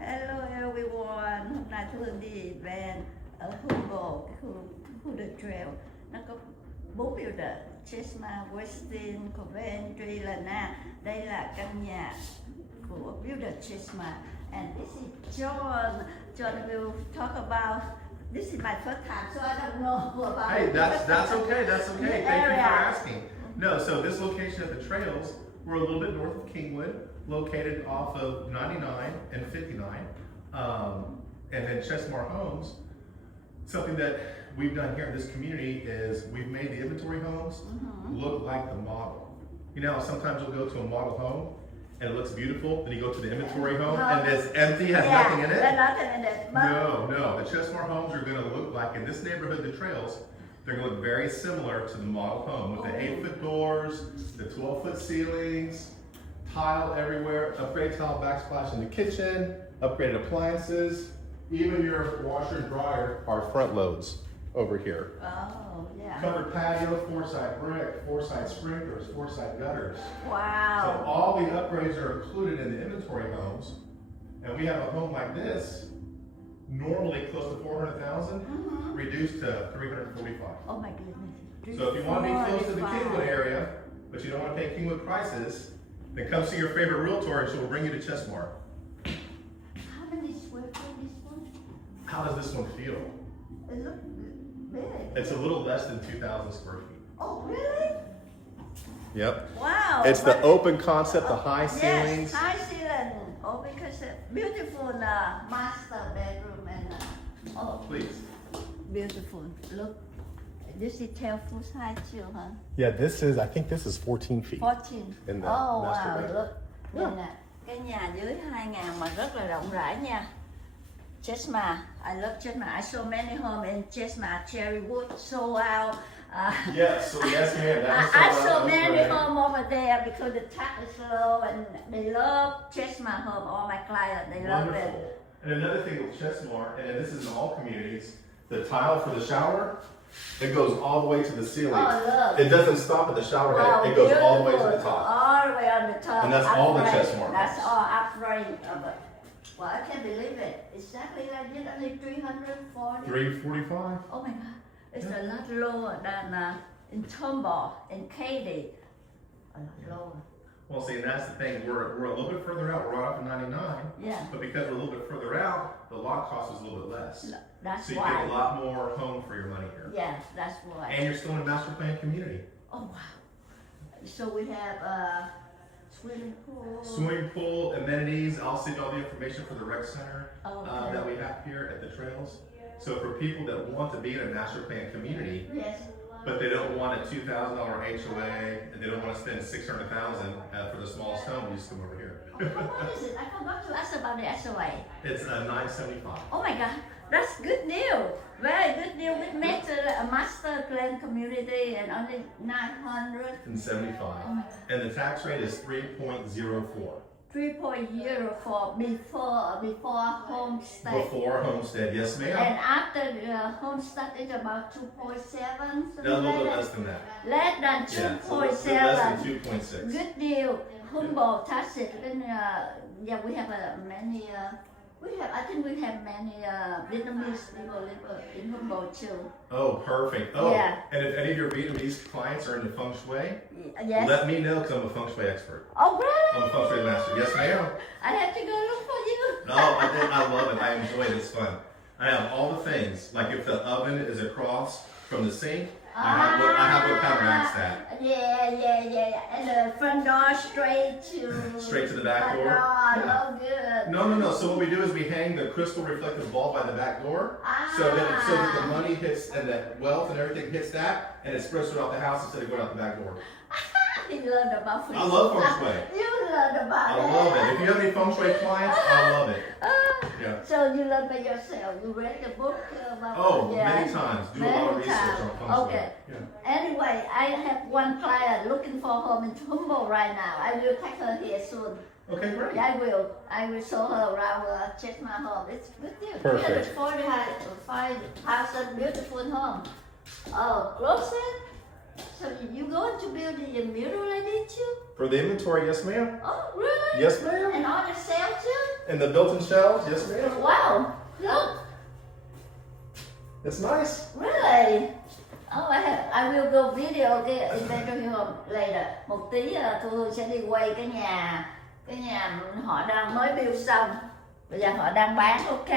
Hello everyone. Hôm nay Thu Hương đi event ở Tomball, khu The Trail. Nó có 4 builder, Chesmar, Westin, Bridgeland. Đây là căn nhà của builder Chesmar. And this is John. John will talk about. This is my first time, so I don't know about. Hey, that's okay. That's okay. Thank you area. for asking. No, so this location at the trails, we're a little bit north of Kingwood, located off of 99 and 59, and then Chesmar Homes. Something that we've done here in this community is we've made the inventory homes look like the model. You know, sometimes you'll go to a model home and it looks beautiful, then you go to the inventory home and it's empty, has nothing in it. There's nothing in it. No. The Chesmar homes are going to look like, in this neighborhood, the trails, they're going to look very similar to the model home with the 8-foot doors, the 12-foot ceilings, tile everywhere, upgraded tile backsplash in the kitchen, upgraded appliances, even your washer and dryer are front loads over here. Oh, yeah. Covered patio, 4-side brick, 4-side sprinklers, 4-side gutters. Wow. So all the upgrades are included in the inventory homes, and we have a home like this, normally close to 400,000, reduced to 345. Oh my goodness. So if you want to be close to the Kingwood area, but you don't want to pay Kingwood prices, then come see your favorite realtor and she will bring you to Chesmar. How many square feet is this one? How does this one feel? It looks big. It's a little less than 2,000 square feet. Oh, really? Yep. Wow. It's the open concept, the high ceilings. Yes, high ceiling. Oh, because beautiful master bedroom and oh, Please. beautiful. Look, this is 12 foot high too, huh? Yeah, I think this is 14 feet. 14. In the Oh, master wow, bedroom. look. Đây nè, cái nhà dưới 2.000 mà rất là rộng rãi nha. Chesmar, I love Chesmar. I saw many homes in Chesmar, cherry wood, sold out. Yes, so yes, ma'am. I saw many homes over there because the tax is low and they love Chesmar home. All my clients, they love it. Wonderful. And another thing with Chesmar, and this is in all communities, the tile for the shower, it goes all the way to the ceiling. Oh, look. It doesn't stop at the shower Wow, head. It goes all the way to the beautiful. top. All the way on the top. And that's all the Upgrade. Chesmar That's homes. all upgrade of it. Well, I can't believe it. Exactly like this, only 340. 345. Oh my God. It's a lot lower than in Tomball, in Katy. A lot lower. Well, see, and that's the thing. We're a little bit further out. We're right off of 99. Yeah. But because we're a little bit further out, the lot cost is a little bit less. That's So you why. get a lot more home for your money here. Yes, that's why. And you're still in a master plan community. Oh wow. So we have swimming pool. Swimming pool, amenities. I'll send you all the information for the rec center Okay. that we have here at the trails. So for people that want to be in a master plan community, Yes. but they don't want a $2,000 HOA and they don't want to spend $600,000 for the smallest home, you just come over here. Oh, what is it? I forgot to ask about the SOA. It's $975. Oh my God, that's good news. Very good news. We met a master plan community and only 900. And 75. Oh my God. And the tax rate is 3.04. 3.04 before homestead. Before homestead, yes ma'am. And after the homestead is about 2.7. No, a little bit less than that. Less than Yeah, so less than 2.7. 2.6. Good deal. Humboldt, Texas. And yeah, we have many. I think we have many Vietnamese people live in Humboldt too. Oh, perfect. Oh, Yeah. and if any of your Vietnamese clients are into feng shui, Yes. let me know because I'm a feng shui expert. Oh, really? I'm a feng shui master. Yes, ma'am. I have to go look for you. No, I love it. I enjoy it. It's fun. I have all the things. Like if the oven is across from the sink, I have what counteracts that. Yeah. And the front door straight to the back door. Yeah. Yeah. No good. No. So what we do is we hang the crystal reflective ball by the back door, so that the money hits and the wealth and everything hits that, and it spreads throughout the house instead of going out the back door. You learned about feng shui. I love feng shui. You learned about I love it. If you have any feng shui clients, I love it. Yeah. So you learn by yourself. You read the book about Oh, many times. Do a lot of Many research times. on feng shui. Okay. Yeah. Anyway, I have one client looking for home in Tomball right now. I will take her here soon. Okay, great. I will show her around Chesmar home. It's good deal. Perfect. 345,000 beautiful home. Oh, close it. So you going to build a mural like this too? For the inventory, yes ma'am. Oh, really? Yes ma'am. And all the sale too? And the built-in shelves, yes ma'am. Wow, look, It's nice. really? Oh, I will go video cái inventory home later. Một tí Thu Hương sẽ đi quay cái nhà họ đang mới build xong. Bây giờ họ đang bán, ok.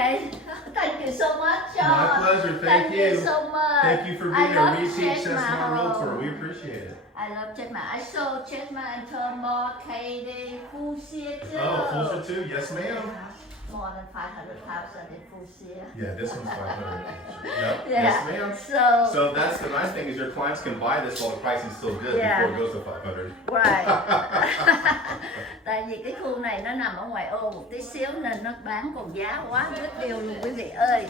Thank you so much, John. My pleasure, thank you you. so much. Thank you for I being a love repeat Chesmar Chesmar home. Realtor. We appreciate it. I love Chesmar. I saw Chesmar and Tomball, Katy, Full too. Oh, Fulshire too? Yes ma'am. More than 500,000 in Full. Yeah, this one's 500. Yep. Yeah. Yes ma'am. So that's the nice thing is your clients can buy this while the pricing's still good Yeah. before it goes to 500. Right. Tại vì cái khu này nó nằm ở ngoài ô một tí xíu nên nó bán còn giá quá good deal luôn quý vị ơi.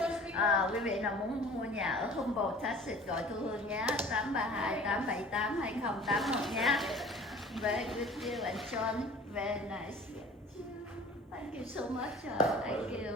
Quý vị nào muốn mua nhà ở Tomball, Texas gọi Thu Hương nhé, 832 878 2081 nhé. Very good deal and John, very nice. Thank you so much. Thank you.